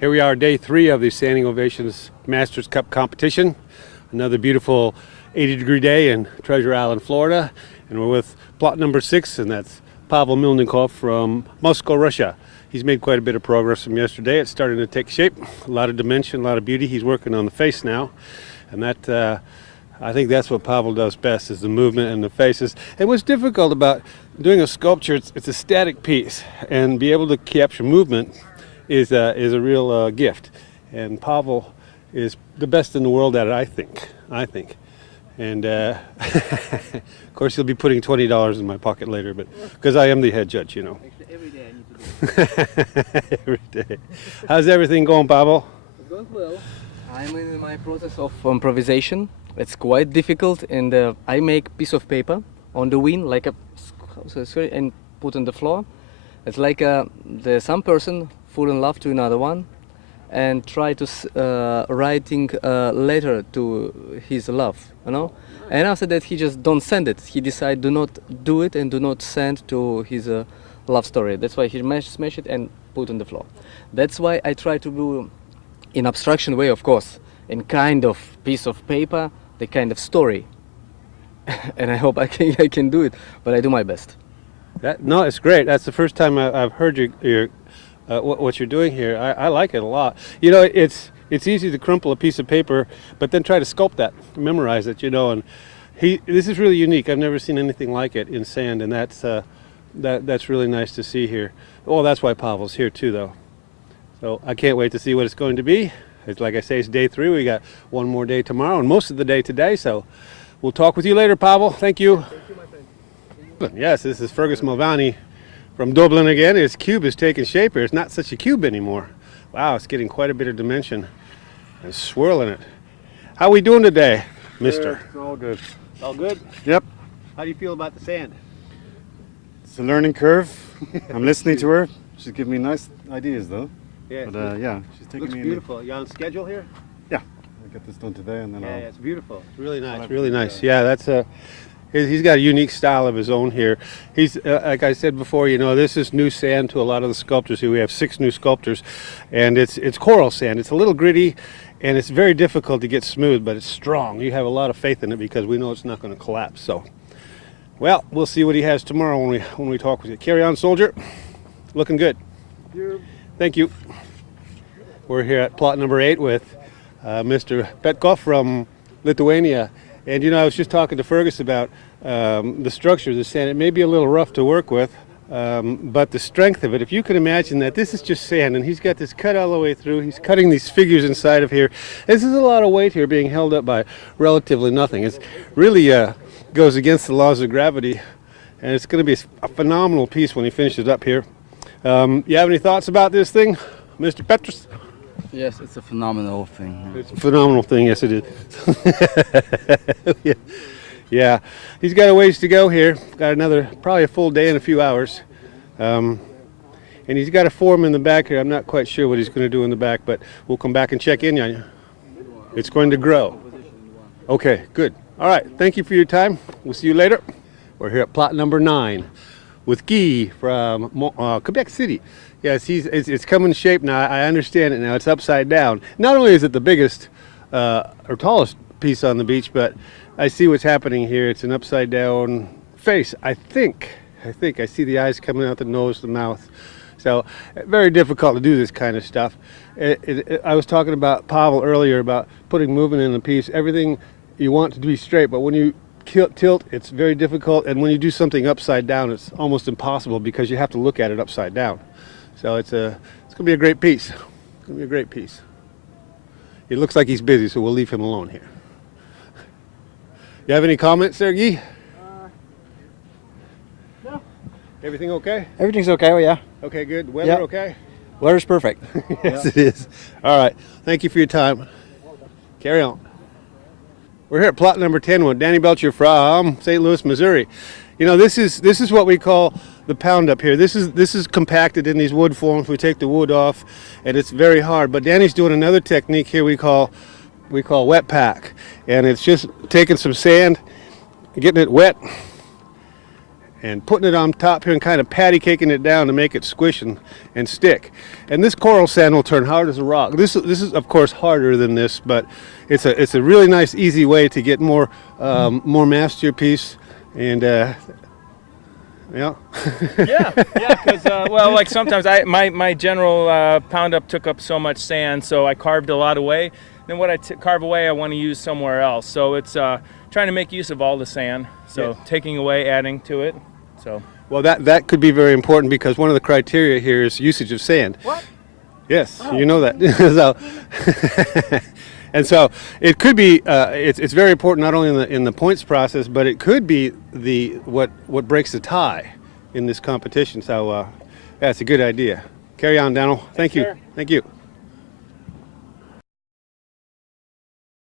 Here we are, day 3 of the Sanding Ovations Masters Cup competition. Another beautiful 80-degree day in Treasure Island, Florida. And we're with plot number 6, and that's Pavel Milnikov from Moscow, Russia. He's made quite a bit of progress from yesterday. It's starting to take shape. A lot of dimension, a lot of beauty. He's working on the face now. And that, I think that's what Pavel does best, is the movement and the faces. And what's difficult about doing a sculpture, it's a static piece. And be able to capture movement is a real gift, and Pavel is the best in the world at it, I think. And of course, he'll be putting $20 in my pocket later, but because I am the head judge, you know. Every day I need to do it. Every day. How's everything going, Pavel? It's going well. I'm in my process of improvisation. It's quite difficult, and I make piece of paper on the wind, like a and put on the floor. It's like some person fall in love to another one and try to writing a letter to his love, you know. And after that he just don't send it. He decide do not do it and do not send to his love story. That's why he smash it and put on the floor. That's why I try to do in abstraction way, of course, in kind of piece of paper, the kind of story. And I hope I can do it, but I do my best. No, it's great. That's the first time I've heard what you're doing here. I like it a lot. You know, it's easy to crumple a piece of paper, but then try to sculpt that, memorize it, you know. And this is really unique. I've never seen anything like it in sand, and that's really nice to see here. Oh, that's why Pavel's here too, though. So I can't wait to see what it's going to be. It's like I say, it's day 3. We got one more day tomorrow, and most of the day today. So we'll talk with you later, Pavel. Thank you. Thank you, my friend. Yes, this is Fergus Mulvaney from Dublin again. His cube is taking shape here. It's not such a cube anymore. Wow, it's getting quite a bit of dimension and swirling it. How are we doing today, mister? It's all good. All good? Yep. How do you feel about the sand? It's a learning curve. I'm listening to her. She's giving me nice ideas, though. Yeah, But yeah, she's taking looks me beautiful. You on schedule here? Yeah. I'll get this done today, and then Yeah, I'll... it's beautiful. It's really nice. I'll Really have to, nice. Yeah, that's he's got a unique style of his own here. He's like I said before, you know, this is new sand to a lot of the sculptors here. We have 6 new sculptors, and it's coral sand. It's a little gritty, and it's very difficult to get smooth, but it's strong. You have a lot of faith in it because we know it's not going to collapse. So, well, we'll see what he has tomorrow when we talk with you. Carry on, soldier. Looking good. Thank you. We're here at plot number 8 with Mr. Petkov from Lithuania. And you know, I was just talking to Fergus about the structure of the sand. It may be a little rough to work with, but the strength of it, if you can imagine that this is just sand, and he's got this cut all the way through. He's cutting these figures inside of here. This is a lot of weight here being held up by relatively nothing. It's really goes against the laws of gravity, and it's going to be a phenomenal piece when he finishes up here. You have any thoughts about this thing, Mr. Petrus? Yes, it's a phenomenal thing. It's a phenomenal thing, yes it is. Yeah, he's got a ways to go here. Got probably a full day and a few hours. And he's got a form in the back here. I'm not quite sure what he's going to do in the back, but we'll come back and check in on you. It's going to grow. Okay, good. All right, thank you for your time. We'll see you later. We're here at plot number 9 with Guy from Quebec City. Yes, it's coming to shape now. I understand it now. It's upside down. Not only is it the biggest or tallest piece on the beach, but I see what's happening here. It's an upside down face. I think I see the eyes coming out the nose, the mouth. So very difficult to do this kind of stuff. I was talking about Pavel earlier about putting movement in the piece. Everything you want to be straight, but when you tilt, it's very difficult. And when you do something upside down, it's almost impossible because you have to look at it upside down. So it's going to be a great piece. It's going to be a great piece. It looks like he's busy, so we'll leave him alone here. You have any comments there, Guy? No. Everything okay? Everything's okay, well, yeah. Okay, good. Weather okay? Weather's perfect. Yes, it is. All right. Thank you for your time. Carry on. We're here at plot number 10 with Danny Belcher from St. Louis, Missouri. You know, this is what we call the pound up here. This is compacted in these wood forms. We take the wood off, and it's very hard. But Danny's doing another technique here we call wet pack, and it's just taking some sand, getting it wet, and putting it on top here and kind of patty caking it down to make it squish and stick. And this coral sand will turn hard as a rock. This is of course harder than this, but it's a really nice easy way to get more mass to your piece. And yeah. Yeah, because well, like sometimes my general pound up took up so much sand, so I carved a lot away. Then what I carve away, I want to use somewhere else. So it's trying to make use of all the sand. So taking away, adding to it. So well, that could be very important because one of the criteria here is usage of sand. What? Yes, you know that. So, and so it could be. It's very important not only in the points process, but it could be what breaks the tie in this competition. So that's a good idea. Carry on, Daniel. Thank you. Sure. Thank you.